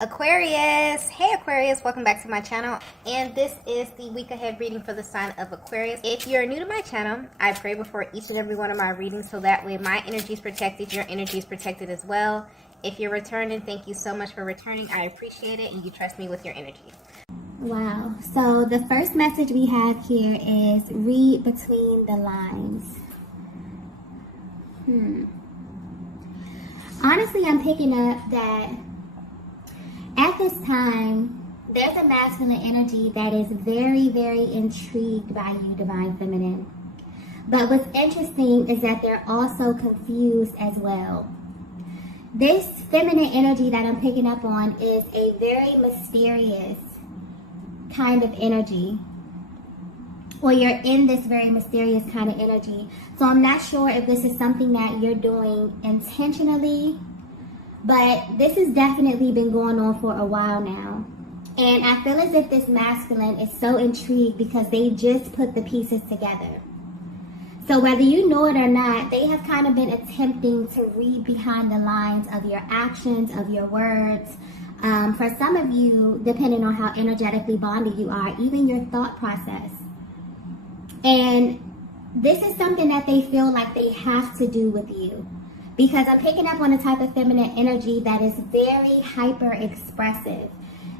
Aquarius, hey Aquarius, welcome back to my channel, and this is the week ahead reading for the sign of Aquarius. If you're new to my channel, I pray before each and every one of my readings so that way my energy is protected, your energy is protected as well. If you're returning, thank you so much for returning. I appreciate it, and you trust me with your energy. Wow, so the first message we have here is read between the lines. Honestly, I'm picking up that at this time, there's a masculine energy that is very, very intrigued by you, Divine Feminine. But what's interesting is that they're also confused as well. This feminine energy that I'm picking up on is a very mysterious kind of energy. Or you're in this very mysterious kind of energy. So I'm not sure if this is something that you're doing intentionally, but this has definitely been going on for a while now. And I feel as if this masculine is so intrigued because they just put the pieces together. So whether you know it or not, they have kind of been attempting to read behind the lines of your actions, of your words. For some of you, depending on how energetically bonded you are, even your thought process. And this is something that they feel like they have to do with you. Because I'm picking up on a type of feminine energy that is very hyper expressive.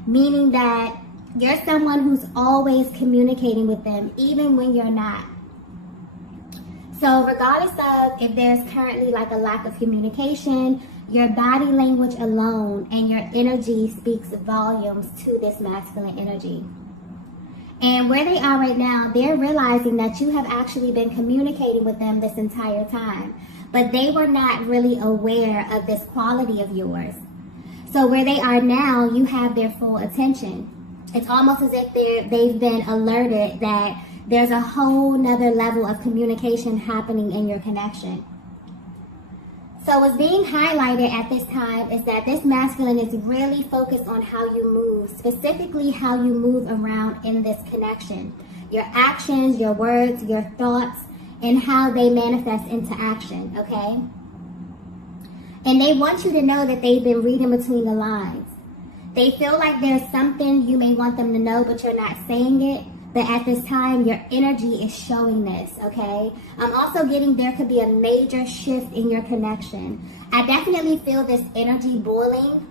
Meaning that you're someone who's always communicating with them, even when you're not. So regardless of if there's currently like a lack of communication, your body language alone and your energy speaks volumes to this masculine energy. And where they are right now, they're realizing that you have actually been communicating with them this entire time. But they were not really aware of this quality of yours. So where they are now, you have their full attention. It's almost as if they've been alerted that there's a whole nother level of communication happening in your connection. So what's being highlighted at this time is that this masculine is really focused on how you move, specifically how you move around in this connection. Your actions, your words, your thoughts, and how they manifest into action, okay? And they want you to know that they've been reading between the lines. They feel like there's something you may want them to know, but you're not saying it. But at this time, your energy is showing this, okay? I'm also getting there could be a major shift in your connection. I definitely feel this energy boiling.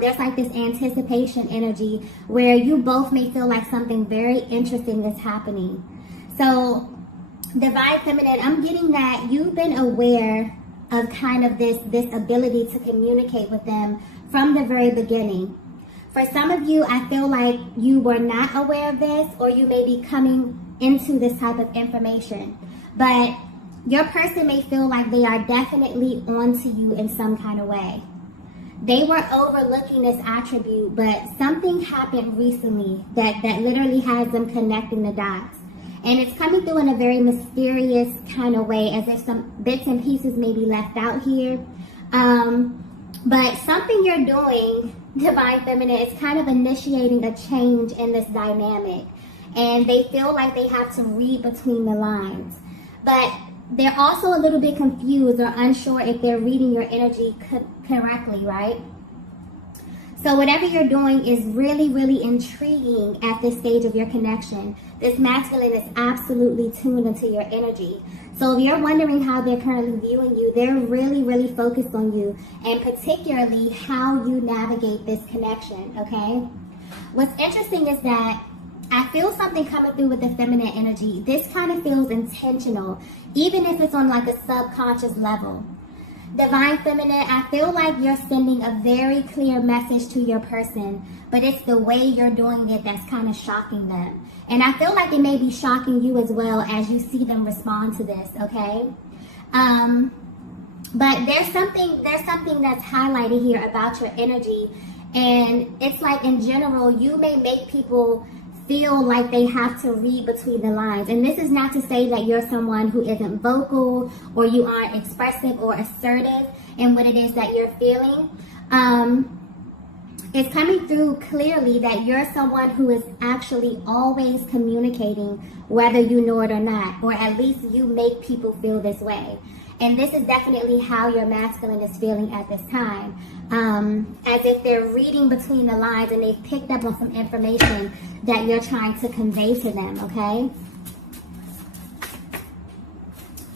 There's like this anticipation energy where you both may feel like something very interesting is happening. So, Divine Feminine, I'm getting that you've been aware of kind of this ability to communicate with them from the very beginning. For some of you, I feel like you were not aware of this, or you may be coming into this type of information. But your person may feel like they are definitely onto you in some kind of way. They were overlooking this attribute, but something happened recently that literally has them connecting the dots. And it's coming through in a very mysterious kind of way, as if some bits and pieces may be left out here. But something you're doing, Divine Feminine, is kind of initiating a change in this dynamic. And they feel like they have to read between the lines. But they're also a little bit confused or unsure if they're reading your energy correctly, right? So whatever you're doing is really, really intriguing at this stage of your connection. This masculine is absolutely tuned into your energy. So if you're wondering how they're currently viewing you, they're really, really focused on you, and particularly how you navigate this connection, okay? What's interesting is that I feel something coming through with the feminine energy. This kind of feels intentional, even if it's on like a subconscious level. Divine Feminine, I feel like you're sending a very clear message to your person, but it's the way you're doing it that's kind of shocking them. And I feel like it may be shocking you as well as you see them respond to this, okay? But there's something that's highlighted here about your energy, and it's like in general, you may make people feel like they have to read between the lines. And this is not to say that you're someone who isn't vocal or you aren't expressive or assertive in what it is that you're feeling. It's coming through clearly that you're someone who is actually always communicating, whether you know it or not, or at least you make people feel this way. And this is definitely how your masculine is feeling at this time. As if they're reading between the lines and they've picked up on some information that you're trying to convey to them, okay?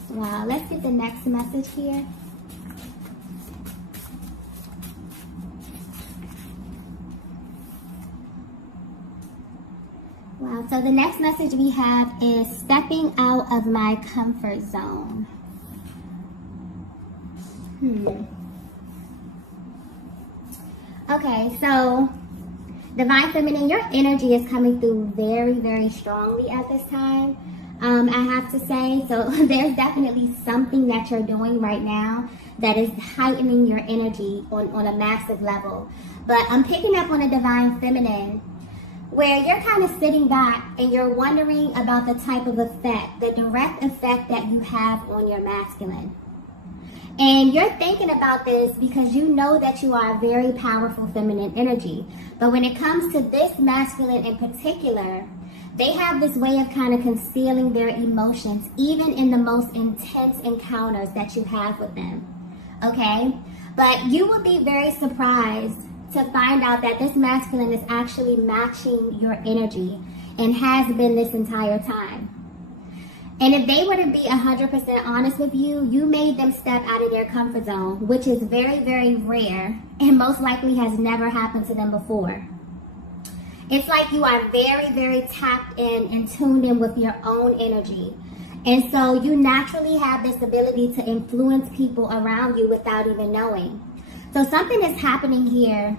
Wow, let's get the next message here. Wow, so the next message we have is stepping out of my comfort zone. Okay, so Divine Feminine, your energy is coming through very, very strongly at this time. I have to say, so there's definitely something that you're doing right now that is heightening your energy on a massive level. But I'm picking up on a Divine Feminine where you're kind of sitting back and you're wondering about the type of effect, the direct effect that you have on your masculine. And you're thinking about this because you know that you are a very powerful feminine energy. But when it comes to this masculine in particular, they have this way of kind of concealing their emotions, even in the most intense encounters that you have with them. Okay? But you will be very surprised to find out that this masculine is actually matching your energy and has been this entire time. And if they were to be 100% honest with you, you made them step out of their comfort zone, which is very, very rare and most likely has never happened to them before. It's like you are very, very tapped in and tuned in with your own energy. And so you naturally have this ability to influence people around you without even knowing. So something is happening here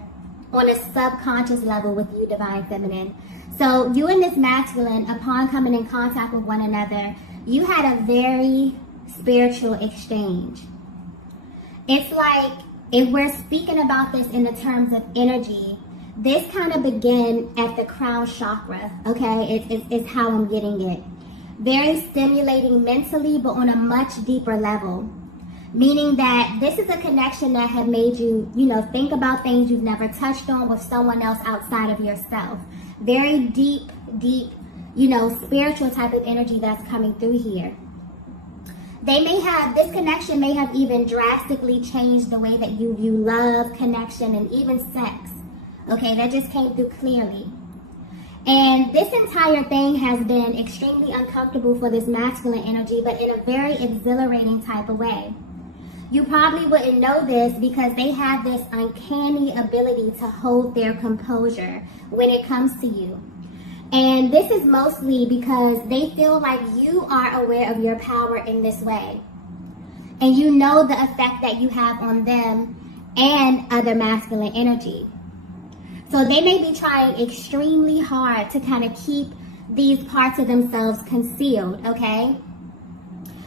on a subconscious level with you, Divine Feminine. So you and this masculine, upon coming in contact with one another, you had a very spiritual exchange. It's like, if we're speaking about this in the terms of energy, this kind of began at the crown chakra, okay? It's how I'm getting it. Very stimulating mentally, but on a much deeper level. Meaning that this is a connection that had made you, think about things you've never touched on with someone else outside of yourself. Very deep, spiritual type of energy that's coming through here. This connection may have even drastically changed the way that you view love, connection, and even sex. Okay, that just came through clearly. And this entire thing has been extremely uncomfortable for this masculine energy, but in a very exhilarating type of way. You probably wouldn't know this because they have this uncanny ability to hold their composure when it comes to you. And this is mostly because they feel like you are aware of your power in this way. And you know the effect that you have on them and other masculine energy. So they may be trying extremely hard to kind of keep these parts of themselves concealed, okay?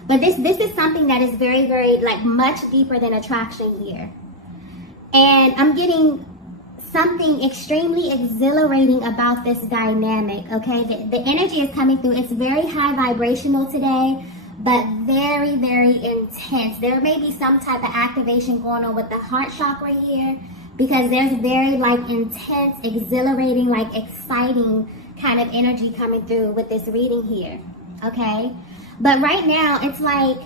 But this is something that is very, very, much deeper than attraction here. And I'm getting something extremely exhilarating about this dynamic, okay? The energy is coming through. It's very high vibrational today, but very, very intense. There may be some type of activation going on with the heart chakra here because there's very, intense, exhilarating, exciting kind of energy coming through with this reading here, okay? But right now, it's like,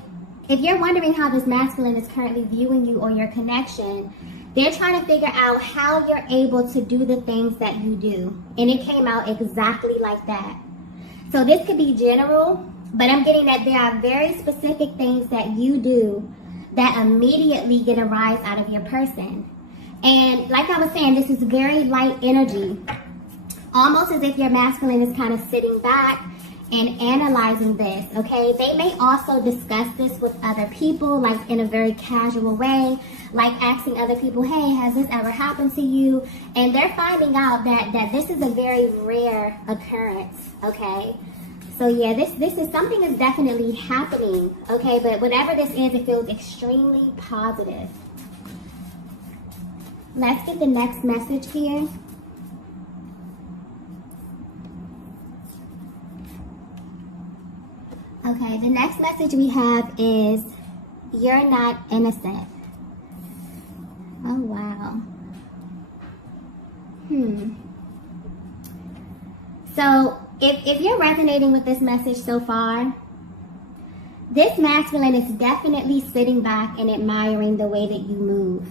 if you're wondering how this masculine is currently viewing you or your connection, they're trying to figure out how you're able to do the things that you do. And it came out exactly like that. So this could be general, but I'm getting that there are very specific things that you do that immediately get a rise out of your person. And like I was saying, this is very light energy. Almost as if your masculine is kind of sitting back and analyzing this, okay? They may also discuss this with other people, in a very casual way, asking other people, hey, has this ever happened to you? And they're finding out that this is a very rare occurrence, okay? So yeah, this is something that's definitely happening, okay? But whatever this is, it feels extremely positive. Let's get the next message here. Okay, the next message we have is, you're not innocent. Oh, wow. So, if you're resonating with this message so far, This masculine is definitely sitting back and admiring the way that you move.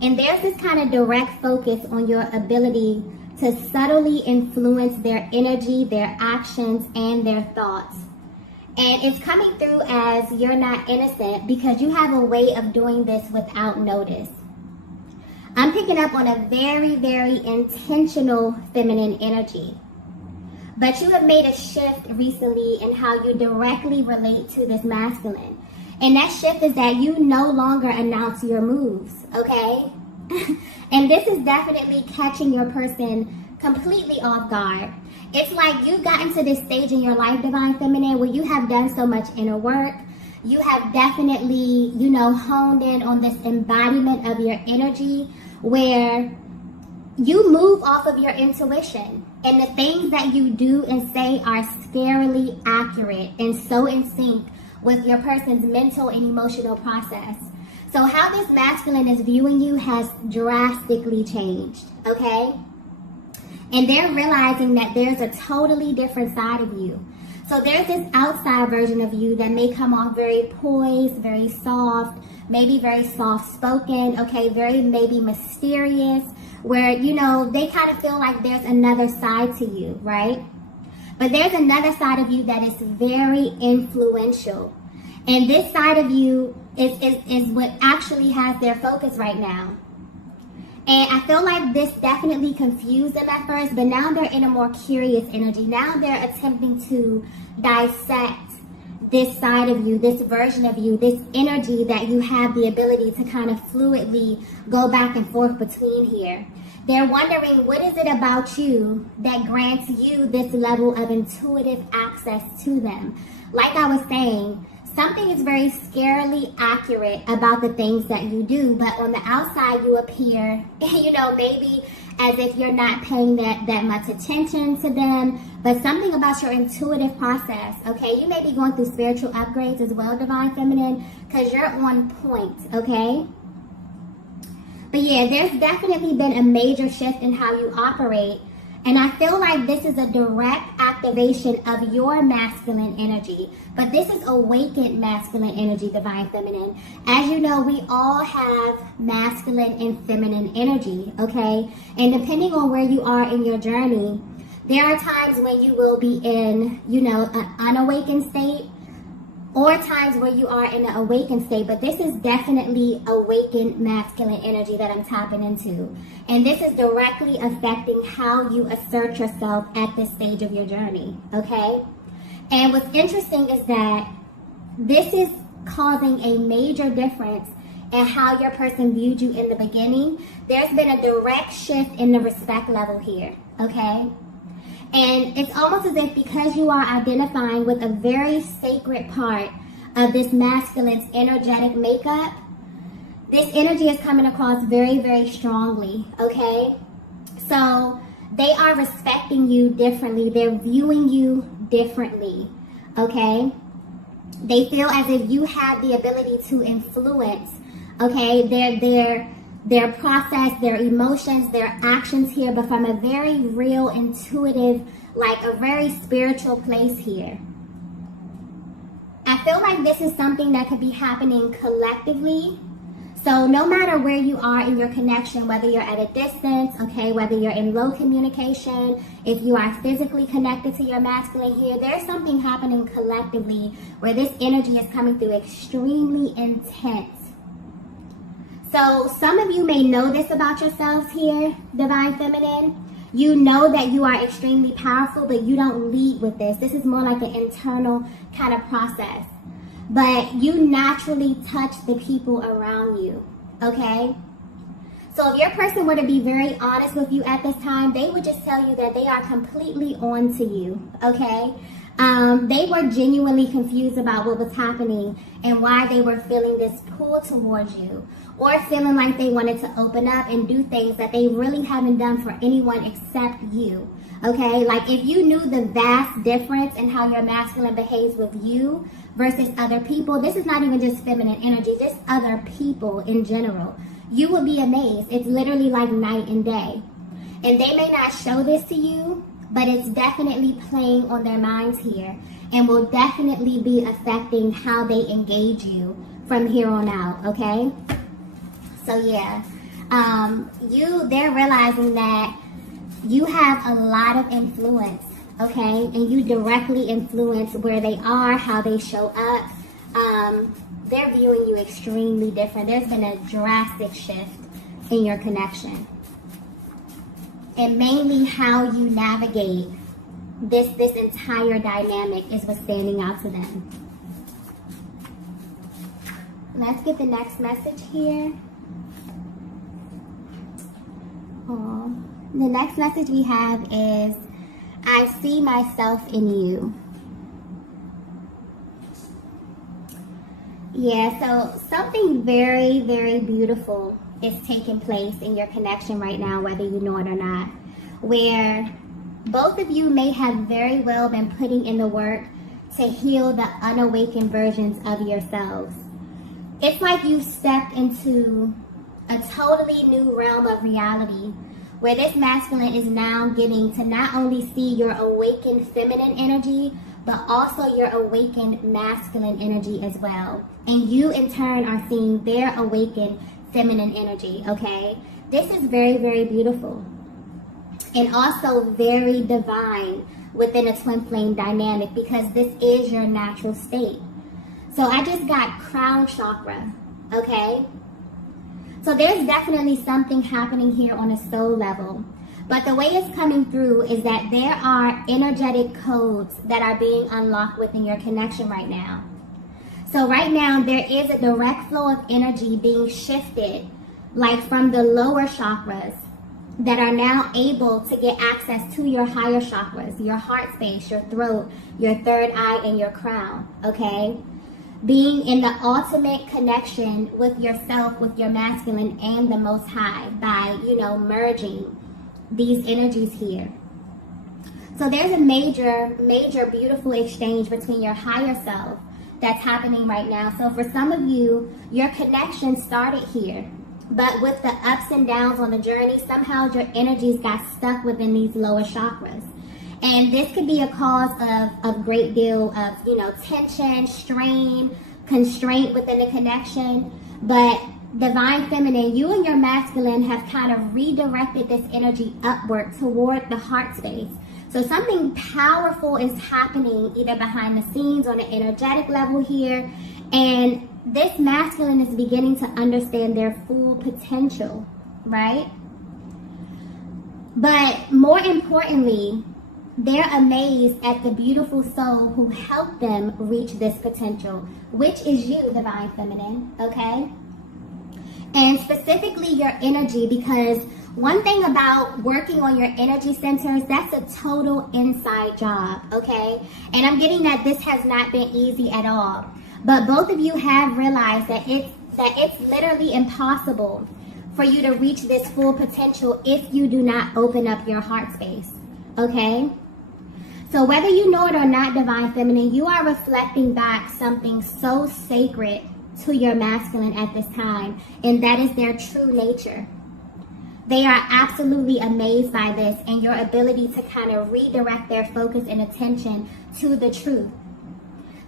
And there's this kind of direct focus on your ability to subtly influence their energy, their actions, and their thoughts. And it's coming through as you're not innocent because you have a way of doing this without notice. I'm picking up on a very, very intentional feminine energy. But you have made a shift recently in how you directly relate to this masculine. And that shift is that you no longer announce your moves, okay? And this is definitely catching your person completely off guard. It's like you've gotten to this stage in your life, Divine Feminine, where you have done so much inner work. You have definitely, honed in on this embodiment of your energy where you move off of your intuition. And the things that you do and say are scarily accurate and so in sync with your person's mental and emotional process. So how this masculine is viewing you has drastically changed, okay? And they're realizing that there's a totally different side of you. So there's this outside version of you that may come off very poised, very soft, maybe very soft-spoken, okay, very maybe mysterious, where, they kind of feel like there's another side to you, right? But there's another side of you that is very influential. And this side of you is what actually has their focus right now. And I feel like this definitely confused them at first, but now they're in a more curious energy. Now they're attempting to dissect this side of you, this version of you, this energy that you have the ability to kind of fluidly go back and forth between here. They're wondering, what is it about you that grants you this level of intuitive access to them? Like I was saying, something is very scarily accurate about the things that you do, but on the outside you appear, maybe as if you're not paying that much attention to them, but something about your intuitive process, okay? You may be going through spiritual upgrades as well, Divine Feminine, because you're on point, okay? But yeah, there's definitely been a major shift in how you operate. And I feel like this is a direct activation of your masculine energy. But this is awakened masculine energy, Divine Feminine. As you know, we all have masculine and feminine energy, okay? And depending on where you are in your journey, there are times when you will be in, an unawakened state, or times where you are in an awakened state, but this is definitely awakened masculine energy that I'm tapping into. And this is directly affecting how you assert yourself at this stage of your journey, okay? And what's interesting is that this is causing a major difference in how your person viewed you in the beginning. There's been a direct shift in the respect level here, okay? And it's almost as if because you are identifying with a very sacred part of this masculine's energetic makeup, this energy is coming across very, very strongly, okay? So they are respecting you differently. They're viewing you differently, okay? They feel as if you have the ability to influence, okay, their process, their emotions, their actions here, but from a very real, intuitive, like a very spiritual place here. I feel like this is something that could be happening collectively. So no matter where you are in your connection, whether you're at a distance, okay, whether you're in low communication, if you are physically connected to your masculine here, there's something happening collectively where this energy is coming through extremely intense. So some of you may know this about yourselves here, Divine Feminine. You know that you are extremely powerful, but you don't lead with this. This is more like an internal kind of process. But you naturally touch the people around you, okay? So if your person were to be very honest with you at this time, they would just tell you that they are completely on to you, okay? They were genuinely confused about what was happening and why they were feeling this pull towards you, or feeling like they wanted to open up and do things that they really haven't done for anyone except you, okay? Like if you knew the vast difference in how your masculine behaves with you versus other people, this is not even just feminine energy, just other people in general, you would be amazed. It's literally like night and day. And they may not show this to you, but it's definitely playing on their minds here and will definitely be affecting how they engage you from here on out, okay? So yeah, they're realizing that you have a lot of influence, okay? And you directly influence where they are, how they show up. They're viewing you extremely different. There's been a drastic shift in your connection. And mainly how you navigate this entire dynamic is what's standing out to them. Let's get the next message here. The next message we have is, I see myself in you. Yeah, so something very, very beautiful is taking place in your connection right now, whether you know it or not, where both of you may have very well been putting in the work to heal the unawakened versions of yourselves. It's like you stepped into a totally new realm of reality, where this masculine is now getting to not only see your awakened feminine energy, but also your awakened masculine energy as well. And you in turn are seeing their awakened feminine energy, okay? This is very, very beautiful. And also very divine within a twin flame dynamic, because this is your natural state. So I just got crown chakra, okay? So there's definitely something happening here on a soul level. But the way it's coming through is that there are energetic codes that are being unlocked within your connection right now. So right now there is a direct flow of energy being shifted, like from the lower chakras, that are now able to get access to your higher chakras, your heart space, your throat, your third eye, and your crown, okay? Being in the ultimate connection with yourself, with your masculine and the Most High by, merging these energies here. So there's a major, major beautiful exchange between your higher self that's happening right now. So for some of you, your connection started here, but with the ups and downs on the journey, somehow your energies got stuck within these lower chakras. And this could be a cause of great deal of, tension, strain, constraint within the connection. But Divine Feminine, you and your masculine have kind of redirected this energy upward toward the heart space. So something powerful is happening either behind the scenes on an energetic level here. And this masculine is beginning to understand their full potential, right? But more importantly, they're amazed at the beautiful soul who helped them reach this potential, which is you, Divine Feminine, okay? And specifically your energy, because one thing about working on your energy centers, that's a total inside job, okay? And I'm getting that this has not been easy at all. But both of you have realized that it's literally impossible for you to reach this full potential if you do not open up your heart space, okay? So whether you know it or not, Divine Feminine, you are reflecting back something so sacred to your masculine at this time, and that is their true nature. They are absolutely amazed by this and your ability to kind of redirect their focus and attention to the truth.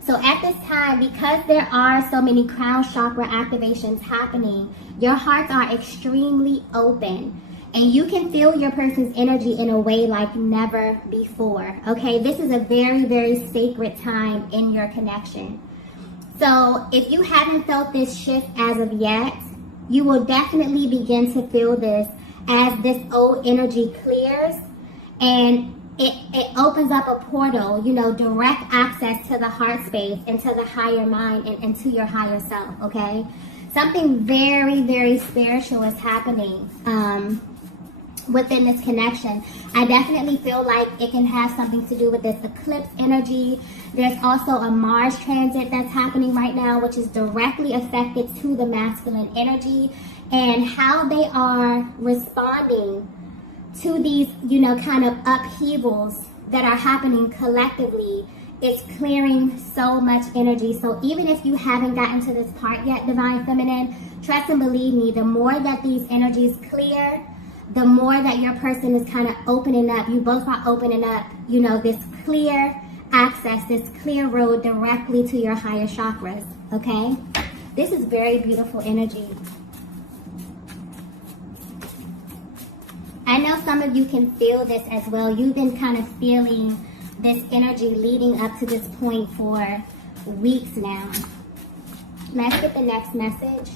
So at this time, because there are so many crown chakra activations happening, your hearts are extremely open. And you can feel your person's energy in a way like never before, okay? This is a very, very sacred time in your connection. So if you haven't felt this shift as of yet, you will definitely begin to feel this as this old energy clears and it opens up a portal, direct access to the heart space, into the higher mind and to your higher self, okay? Something very, very spiritual is happening within this connection. I definitely feel like it can have something to do with this eclipse energy. There's also a Mars transit that's happening right now, which is directly affected to the masculine energy and how they are responding to these, kind of upheavals that are happening collectively. It's clearing so much energy. So even if you haven't gotten to this part yet, Divine Feminine, trust and believe me, the more that these energies clear, the more that your person is kind of opening up, you both are opening up, you know, this clear access, this clear road directly to your higher chakras, okay? This is very beautiful energy. I know some of you can feel this as well. You've been kind of feeling this energy leading up to this point for weeks now. Let's get the next message.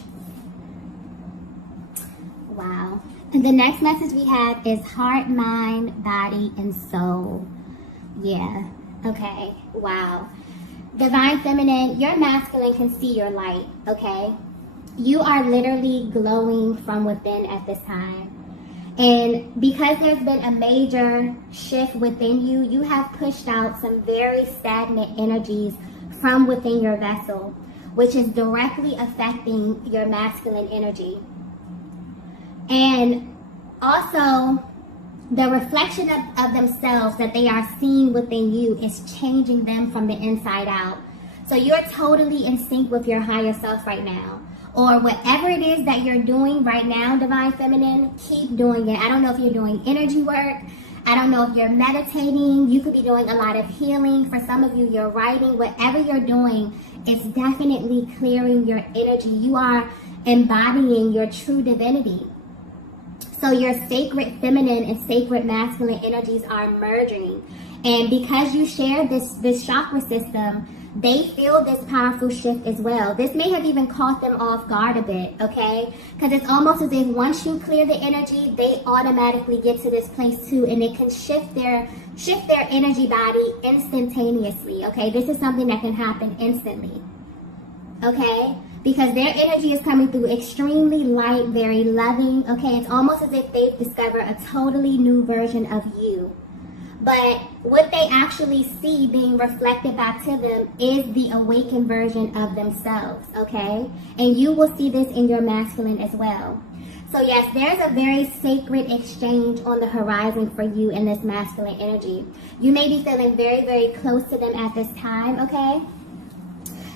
Wow. The next message we have is heart, mind, body, and soul. Yeah. Okay. Wow. Divine Feminine, your masculine can see your light, okay? You are literally glowing from within at this time. And because there's been a major shift within you, you have pushed out some very stagnant energies from within your vessel, which is directly affecting your masculine energy. And also, the reflection of themselves that they are seeing within you is changing them from the inside out. So you're totally in sync with your higher self right now. Or whatever it is that you're doing right now, Divine Feminine, keep doing it. I don't know if you're doing energy work. I don't know if you're meditating. You could be doing a lot of healing. For some of you, you're writing. Whatever you're doing, it's definitely clearing your energy. You are embodying your true divinity. So your sacred feminine and sacred masculine energies are merging. And because you share this chakra system, they feel this powerful shift as well. This may have even caught them off guard a bit, okay? Because it's almost as if once you clear the energy, they automatically get to this place too, and it can shift their energy body instantaneously, okay? This is something that can happen instantly, okay? Because their energy is coming through extremely light, very loving, okay? It's almost as if they've discovered a totally new version of you. But what they actually see being reflected back to them is the awakened version of themselves, okay? And you will see this in your masculine as well. So yes, there's a very sacred exchange on the horizon for you in this masculine energy. You may be feeling very, very close to them at this time, okay?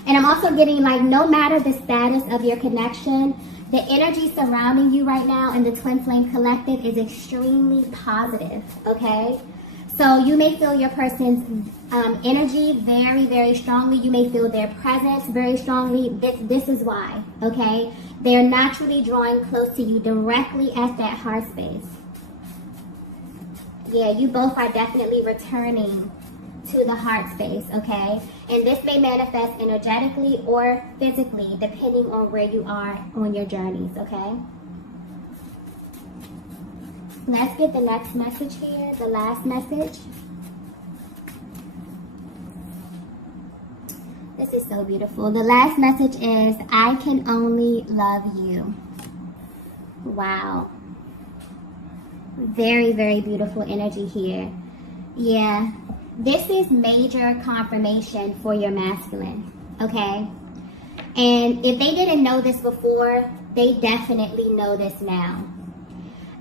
And I'm also getting, like, no matter the status of your connection, the energy surrounding you right now in the Twin Flame Collective is extremely positive, okay? So you may feel your person's energy very, very strongly. You may feel their presence very strongly. This is why, okay? They're naturally drawing close to you directly at that heart space. Yeah, you both are definitely returning to the heart space, okay? And this may manifest energetically or physically, depending on where you are on your journeys, okay? Let's get the next message here, the last message. This is so beautiful. The last message is, I can only love you. Wow. Very, very beautiful energy here. Yeah. This is major confirmation for your masculine, okay? And if they didn't know this before, they definitely know this now.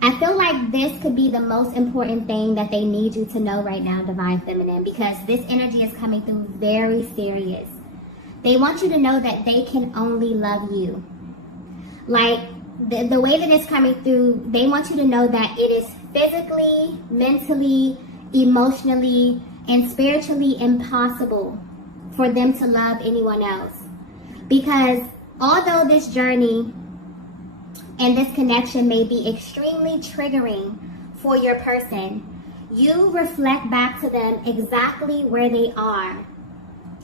I feel like this could be the most important thing that they need you to know right now, Divine Feminine, because this energy is coming through very serious. They want you to know that they can only love you. Like, the way that it's coming through, they want you to know that it is physically, mentally, emotionally, and spiritually impossible for them to love anyone else. Because although this journey and this connection may be extremely triggering for your person, you reflect back to them exactly where they are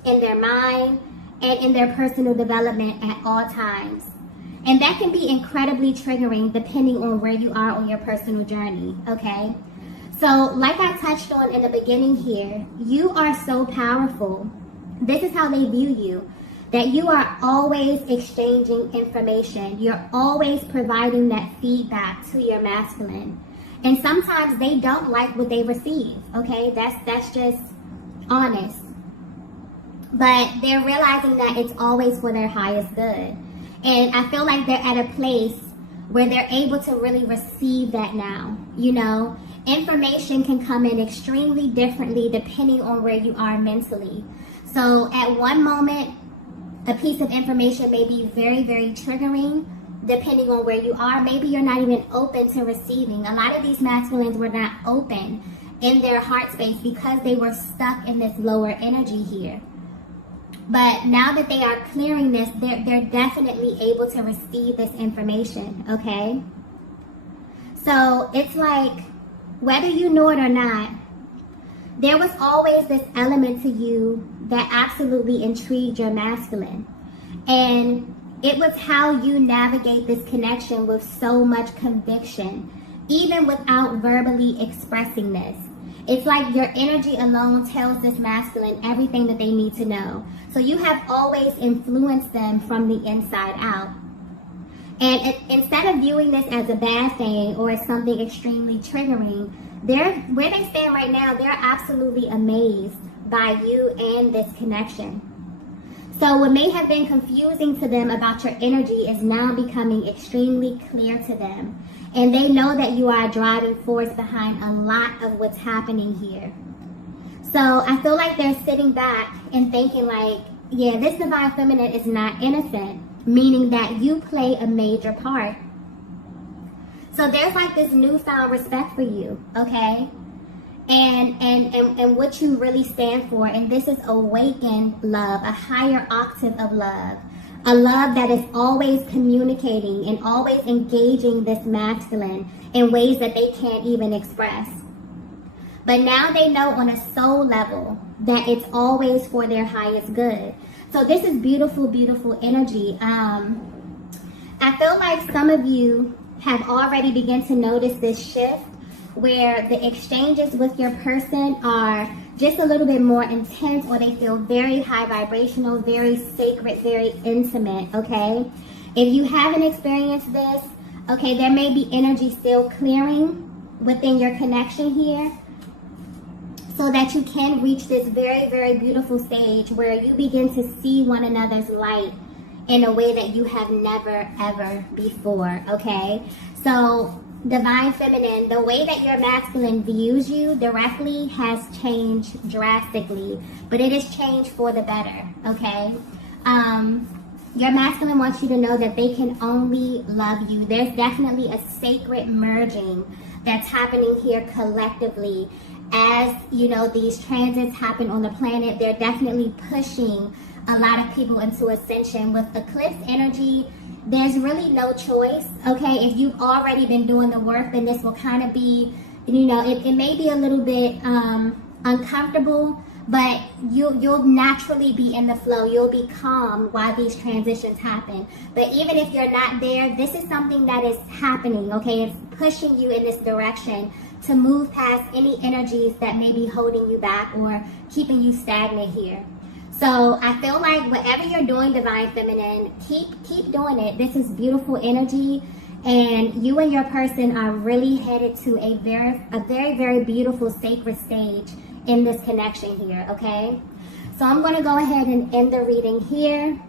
in their mind and in their personal development at all times. And that can be incredibly triggering depending on where you are on your personal journey, okay? So, like I touched on in the beginning here, you are so powerful. This is how they view you. That you are always exchanging information. You're always providing that feedback to your masculine. And sometimes they don't like what they receive, okay? That's just honest. But they're realizing that it's always for their highest good. And I feel like they're at a place where they're able to really receive that now, you know? Information can come in extremely differently depending on where you are mentally. So at one moment, a piece of information may be very, very triggering, depending on where you are. Maybe you're not even open to receiving. A lot of these masculines were not open in their heart space because they were stuck in this lower energy here. But now that they are clearing this, they're definitely able to receive this information, okay? So it's like, whether you know it or not, there was always this element to you that absolutely intrigued your masculine. And it was how you navigate this connection with so much conviction, even without verbally expressing this. It's like your energy alone tells this masculine everything that they need to know. So you have always influenced them from the inside out. And instead of viewing this as a bad thing or as something extremely triggering, where they stand right now, they're absolutely amazed by you and this connection. So what may have been confusing to them about your energy is now becoming extremely clear to them. And they know that you are a driving force behind a lot of what's happening here. So I feel like they're sitting back and thinking like, yeah, this divine feminine is not innocent, meaning that you play a major part. So there's like this newfound respect for you, okay? And what you really stand for. And this is awakened love, a higher octave of love. A love that is always communicating and always engaging this masculine in ways that they can't even express. But now they know on a soul level that it's always for their highest good. So this is beautiful, beautiful energy. I feel like some of you have already begun to notice this shift where the exchanges with your person are just a little bit more intense, or they feel very high vibrational, very sacred, very intimate, okay? If you haven't experienced this, okay, there may be energy still clearing within your connection here so that you can reach this very, very beautiful stage where you begin to see one another's light in a way that you have never, ever before, okay? So divine feminine, the way that your masculine views you directly has changed drastically, but it has changed for the better, okay? Your masculine wants you to know that they can only love you. There's definitely a sacred merging that's happening here collectively. As, you know, these transits happen on the planet, they're definitely pushing a lot of people into ascension. With eclipse energy, there's really no choice, okay? If you've already been doing the work, then this will kind of be, you know, it may be a little bit uncomfortable, but you'll naturally be in the flow. You'll be calm while these transitions happen. But even if you're not there, this is something that is happening, okay? It's pushing you in this direction to move past any energies that may be holding you back or keeping you stagnant here. So I feel like whatever you're doing, divine feminine, keep doing it. This is beautiful energy, and you and your person are really headed to a very, very beautiful sacred stage in this connection here, okay? So I'm going to go ahead and end the reading here.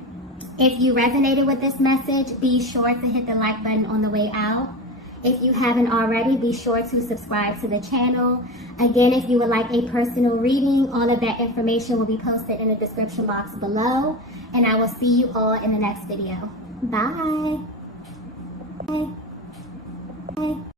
If you resonated with this message, be sure to hit the like button on the way out. If you haven't already, be sure to subscribe to the channel. Again, if you would like a personal reading, all of that information will be posted in the description box below. And I will see you all in the next video. Bye. Bye.